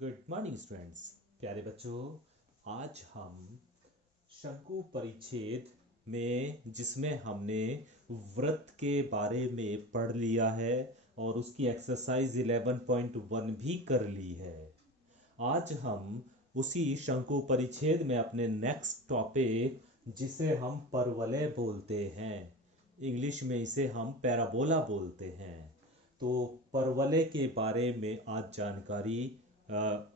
Good morning students. प्यारे बच्चों, आज हम शंकु परिच्छेद में जिसमें हमने वृत्त के बारे में पढ़ लिया है और उसकी एक्सरसाइज 11.1 भी कर ली है। आज हम उसी शंकु परिच्छेद में अपने नेक्स्ट टॉपिक, जिसे हम परवलय बोलते हैं, इंग्लिश में इसे हम पैराबोला बोलते हैं, तो परवलय के बारे में आज जानकारी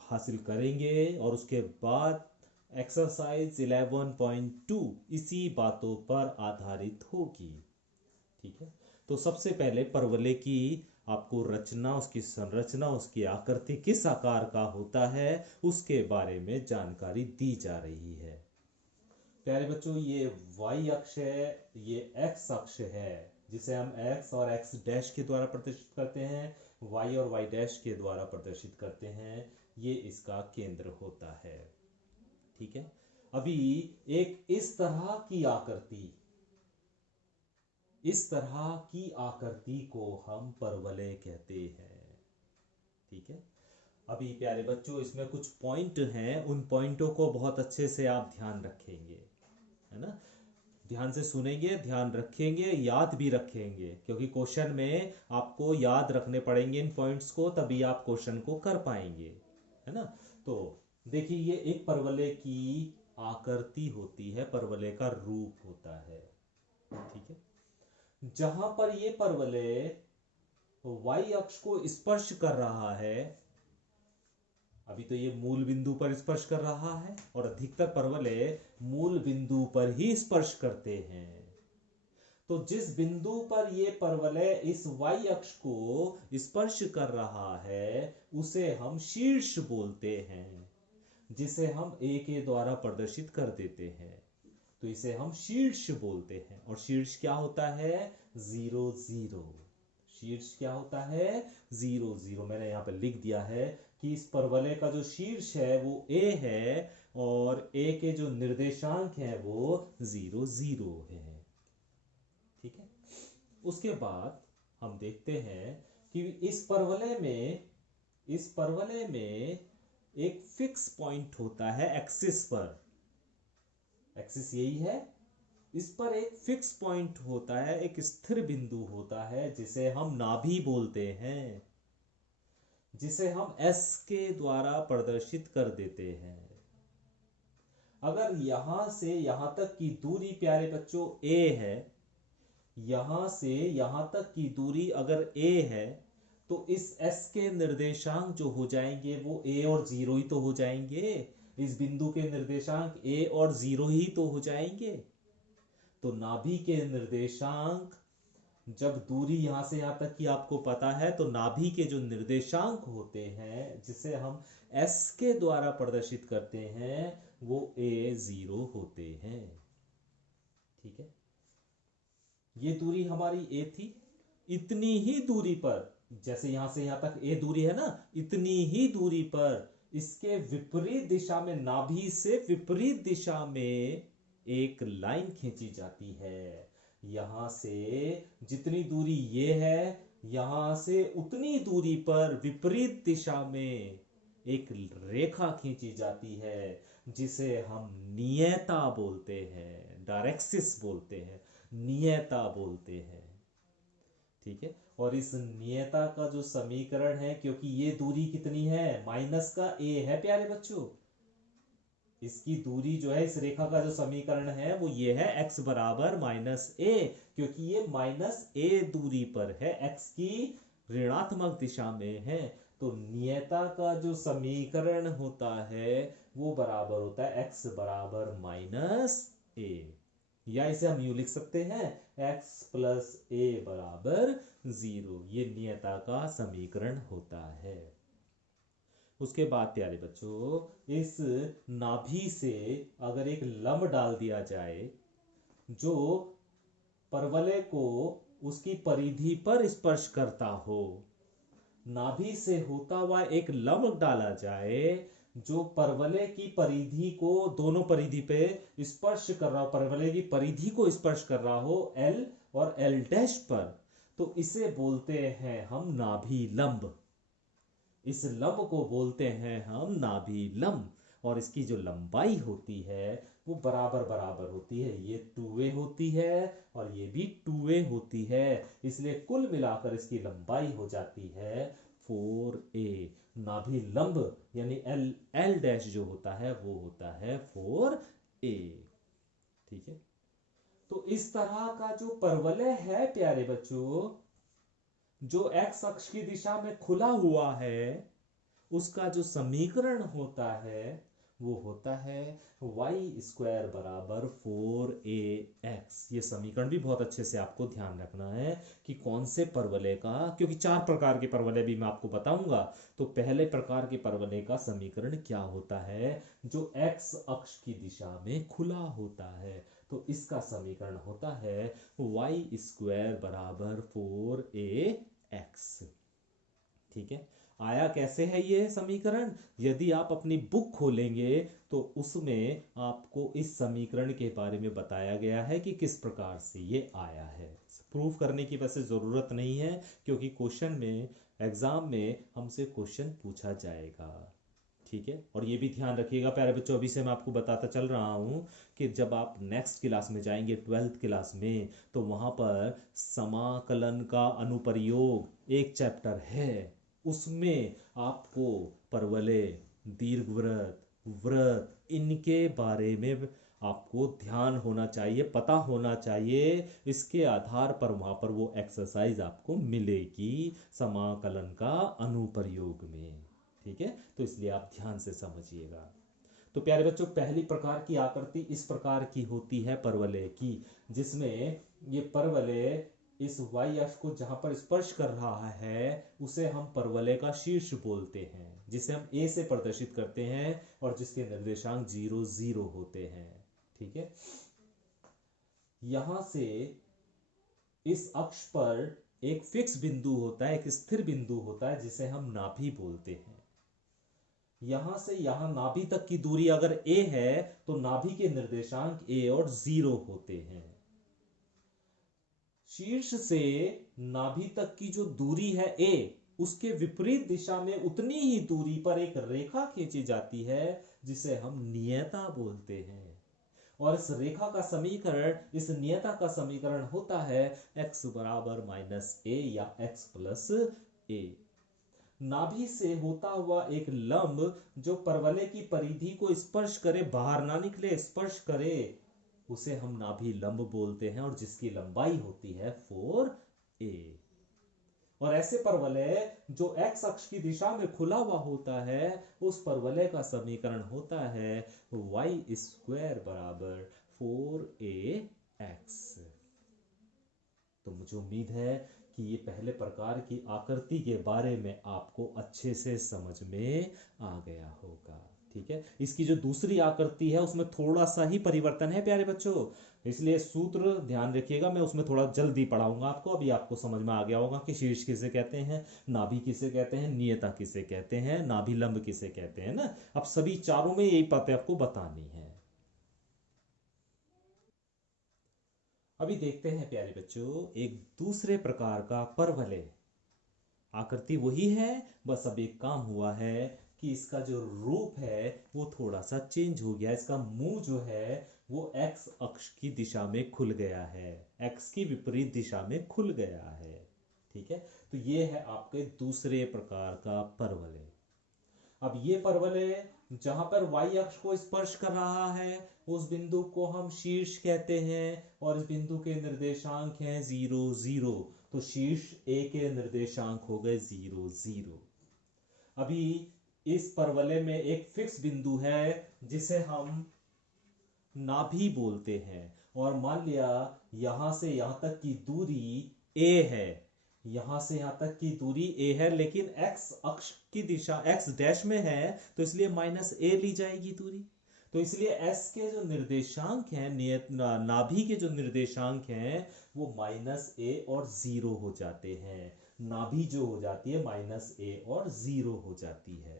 हासिल करेंगे और उसके बाद एक्सरसाइज 11.2 इसी बातों पर आधारित होगी। ठीक है, तो सबसे पहले परवलय की आपको रचना, उसकी संरचना, उसकी आकृति किस आकार का होता है उसके बारे में जानकारी दी जा रही है। प्यारे बच्चों, ये y अक्ष है, ये x अक्ष है, जिसे हम x और x डैश के द्वारा प्रदर्शित करते हैं, y और y डैश के द्वारा प्रदर्शित करते हैं। ये इसका केंद्र होता है। ठीक है, अभी एक इस तरह की आकृति को हम परवलय कहते हैं। ठीक है, अभी प्यारे बच्चों, इसमें कुछ पॉइंट हैं, उन पॉइंटों को बहुत अच्छे से आप ध्यान रखेंगे, है ना। ध्यान से सुनेंगे, ध्यान रखेंगे, याद भी रखेंगे, क्योंकि क्वेश्चन में आपको याद रखने पड़ेंगे इन पॉइंट्स को, तभी आप क्वेश्चन को कर पाएंगे, है ना। तो देखिए, ये एक परवलय की आकृति होती है, परवलय का रूप होता है। ठीक है, जहां पर ये परवलय y अक्ष को स्पर्श कर रहा है, अभी तो ये मूल बिंदु पर स्पर्श कर रहा है और अधिकतर परवलय मूल बिंदु पर ही स्पर्श करते हैं। तो जिस बिंदु पर ये परवलय इस y अक्ष को स्पर्श कर रहा है उसे हम शीर्ष बोलते हैं, जिसे हम a के द्वारा प्रदर्शित कर देते हैं। तो इसे हम शीर्ष बोलते हैं। और शीर्ष क्या होता है? 0 0। शीर्ष क्या होता है? 0 0। मैंने यहाँ पे लिख दिया है कि इस परवलय का जो शीर्ष है वो a है और a के जो निर्देशांक हैं वो 0 0 है। ठीक है, उसके बाद हम देखते हैं कि इस परवलय में एक फिक्स पॉइंट होता है एक्सिस पर। एक्सिस यही है, इस पर एक फिक्स पॉइंट होता है, एक स्थिर बिंदु होता है, जिसे हम नाभि बोलते हैं, जिसे हम S के द्वारा प्रदर्शित कर देते हैं। अगर यहां से यहां तक की दूरी प्यारे बच्चों a है, यहां से यहां तक की दूरी अगर a है, तो इस S के निर्देशांक जो हो जाएंगे वो a और 0 ही तो हो जाएंगे। इस बिंदु के निर्देशांक a और 0 ही तो हो जाएंगे। तो नाभि के निर्देशांक, जब दूरी यहां से यहां तक की आपको पता है, तो नाभि के जो निर्देशांक होते हैं, जिसे हम S के द्वारा प्रदर्शित करते हैं, वो a0 होते हैं। ठीक है, ये दूरी हमारी a थी। इतनी ही दूरी पर, जैसे यहां से यहां तक a दूरी है ना, इतनी ही दूरी पर इसके विपरीत दिशा में, नाभि से विपरीत दिशा में एक लाइन खींची जाती है। यहां से जितनी दूरी ये है, यहां से उतनी दूरी पर विपरीत दिशा में एक रेखा खींची जाती है, जिसे हम नियता बोलते हैं, डायरेक्सिस बोलते हैं, नियता बोलते हैं। ठीक है, और इस नियता का जो समीकरण है, क्योंकि ये दूरी कितनी है, माइनस का a है प्यारे बच्चों, इसकी दूरी जो है, इस रेखा का जो समीकरण है वो ये है, x बराबर -a, क्योंकि ये -a दूरी पर है, x की ऋणात्मक दिशा में है। तो नियता का जो समीकरण होता है वो बराबर होता है x बराबर -a, या इसे हम यूं लिख सकते हैं, x + a बराबर 0। ये नियता का समीकरण होता है। उसके बाद प्यारे बच्चों, इस नाभि से अगर एक लंब डाल दिया जाए, जो परवलय को उसकी परिधि पर स्पर्श करता हो, नाभि से होता हुआ एक लंब डाला जाए जो परवलय की परिधि को, दोनों परिधि पे स्पर्श कर रहा हो, परवलय की परिधि को स्पर्श कर रहा हो L और L' पर, तो इसे बोलते हैं हम नाभि लंब। इस लंब को बोलते हैं हम नाभि लंब, और इसकी जो लंबाई होती है वो बराबर बराबर होती है। ये 2a होती है और ये भी 2a होती है, इसलिए कुल मिलाकर इसकी लंबाई हो जाती है 4a। नाभि लंब यानी एल एल डैश जो होता है वो होता है 4a। ठीक है, तो इस तरह का जो परवलय है प्यारे बच्चों, जो एक्स अक्ष की दिशा में खुला हुआ है, उसका जो समीकरण होता है वो होता है वाई स्क्वायर बराबर 4ax। ये समीकरण भी बहुत अच्छे से आपको ध्यान रखना है कि कौन से परवलय का, क्योंकि 4 प्रकार के परवलय भी मैं आपको बताऊंगा। तो पहले प्रकार के परवलय का समीकरण क्या होता है, जो एक्स अक्ष की दिशा में खुला होता है, तो इसका समीकरण होता है वाई स्क्वायर बराबर 4ax। ठीक है, आया कैसे है ये समीकरण? यदि आप अपनी बुक खोलेंगे तो उसमें आपको इस समीकरण के बारे में बताया गया है कि किस प्रकार से ये आया है। प्रूफ करने की वैसे जरूरत नहीं है, क्योंकि क्वेश्चन में, एग्जाम में हमसे क्वेश्चन पूछा जाएगा। ठीक है, और ये भी ध्यान रखिएगा प्यारे बच्चों, अभी से मैं आपको बताता चल रहा हूं कि जब आप नेक्स्ट क्लास में जाएंगे 12th क्लास में, तो वहां पर समाकलन का अनुप्रयोग एक चैप्टर है, उसमें आपको परवलय, दीर्घवृत्त, वृत्त, इनके बारे में आपको ध्यान होना चाहिए, पता होना चाहिए। इसके आधार पर वहां पर वो एक्सरसाइज आपको मिलेगी समाकलन का अनुप्रयोग में। ठीक है, तो इसलिए आप ध्यान से समझिएगा। तो प्यारे बच्चों, पहली प्रकार की आकृति इस प्रकार की होती है परवलय की, जिसमें ये परवलय इस वाई अक्ष को जहां पर स्पर्श कर रहा है उसे हम परवलय का शीर्ष बोलते हैं, जिसे हम ए से प्रदर्शित करते हैं और जिसके निर्देशांक 0 0 होते हैं। ठीक है, यहां से इस अक्ष पर एक फिक्स बिंदु होता है, एक स्थिर बिंदु होता है, जिसे हम नाभि बोलते हैं। यहां से यहां नाभि तक की दूरी अगर a है तो नाभि के निर्देशांक a और 0 होते हैं। शीर्ष से नाभि तक की जो दूरी है a, उसके विपरीत दिशा में उतनी ही दूरी पर एक रेखा खींची जाती है, जिसे हम नियता बोलते हैं। और इस रेखा का समीकरण, इस नियता का समीकरण होता है x बराबर -a या x प्लस a। नाभि से होता हुआ एक लंब जो परवलय की परिधि को स्पर्श करे, बाहर ना निकले, स्पर्श करे, उसे हम नाभि लंब बोलते हैं, और जिसकी लंबाई होती है 4a। और ऐसे परवलय जो x अक्ष की दिशा में खुला हुआ होता है, उस परवलय का समीकरण होता है वाई स्क्वायर बराबर 4ax। तो मुझे उम्मीद है कि ये पहले प्रकार की आकृति के बारे में आपको अच्छे से समझ में आ गया होगा। ठीक है, इसकी जो दूसरी आकृति है उसमें थोड़ा सा ही परिवर्तन है प्यारे बच्चों, इसलिए सूत्र ध्यान रखिएगा, मैं उसमें थोड़ा जल्दी पढ़ाऊंगा आपको। अभी आपको समझ में आ गया होगा कि शीर्ष किसे कहते हैं, नाभि किसे कहते हैं, नियता किसे कहते हैं, नाभि लंब किसे कहते हैं ना। अब सभी चारों में यही बातें आपको बतानी है। अभी देखते हैं प्यारे बच्चों एक दूसरे प्रकार का परवलय। आकृति वही है, बस अब एक काम हुआ है कि इसका जो रूप है वो थोड़ा सा चेंज हो गया। इसका मुंह जो है वो एक्स अक्ष की दिशा में खुल गया है, एक्स की विपरीत दिशा में खुल गया है। ठीक है, तो ये है आपके दूसरे प्रकार का परवलय। अब ये परवलय जहां पर वाई अक्ष को स्पर्श कर रहा है उस बिंदु को हम शीर्ष कहते हैं, और इस बिंदु के निर्देशांक हैं 0 0। तो शीर्ष ए के निर्देशांक हो गए 0 0। अभी इस परवलय में एक फिक्स बिंदु है जिसे हम नाभि बोलते हैं, और मान लिया यहां से यहां तक की दूरी a है, यहां से यहां तक की दूरी a है, लेकिन x अक्ष की दिशा x डैश में है, तो इसलिए -a ली जाएगी दूरी। तो इसलिए s के जो निर्देशांक हैं, नियत नाभि के जो निर्देशांक हैं वो -a और 0 हो जाते हैं। नाभि जो हो जाती है -a और 0 हो जाती है।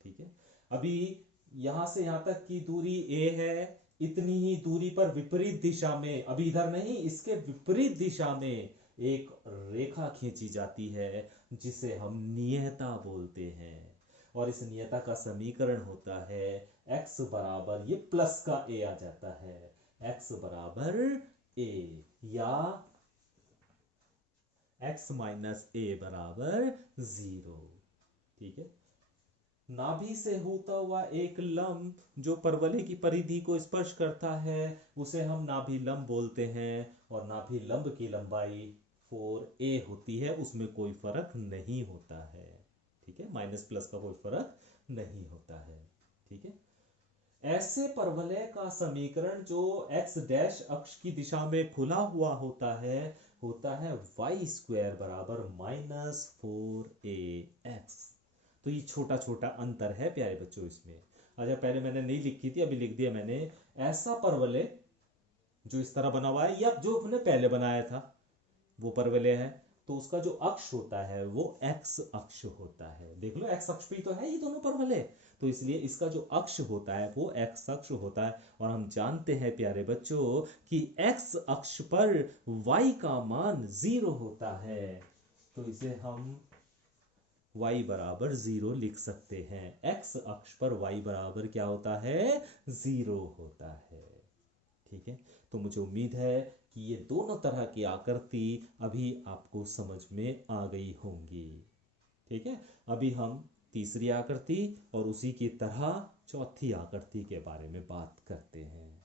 ठीक है, अभी यहां से यहां तक की दूरी a है, इतनी ही दूरी पर विपरीत दिशा में, अभी इधर नहीं, इसके विपरीत दिशा में एक रेखा खींची जाती है जिसे हम नियता बोलते हैं। और इस नियता का समीकरण होता है x बराबर, ये प्लस का a आ जाता है, x बराबर a, या x माइनस a बराबर 0। ठीक है। नाभि से होता हुआ एक लंब जो परवलय की परिधि को स्पर्श करता है उसे हम नाभि लंब बोलते हैं, और नाभि लंब की लंबाई 4a होती है, उसमें कोई फर्क नहीं होता है। ठीक है, माइनस प्लस का कोई फर्क नहीं होता है। ठीक है। ऐसे परवलय का समीकरण जो x डैश अक्ष की दिशा में खुला हुआ होता है वाई स्क्वायर बराबर -4ax। तो ये छोटा छोटा अंतर है प्यारे बच्चों इसमें। अच्छा, पहले मैंने नहीं लिखी थी, अभी लिख दिया मैंने। ऐसा परवलय जो इस तरह बना हुआ है, या जो हमने पहले बनाया था वो परवलय है, तो उसका जो अक्ष होता है वो x अक्ष होता है। देख लो, x अक्ष पे तो है ये दोनों परवलय, तो इसलिए इसका जो अक्ष होता है वो x अक्ष होता है। और हम जानते हैं प्यारे बच्चों कि x अक्ष पर y का मान 0 होता है, तो इसे हम y बराबर 0 लिख सकते हैं। x अक्ष पर y बराबर क्या होता है? 0 होता है। ठीक है। तो मुझे उम्मीद है कि ये दोनों तरह की आकृति अभी आपको समझ में आ गई होंगी। ठीक है। अभी हम तीसरी आकृति और उसी की तरह चौथी आकृति के बारे में बात करते हैं।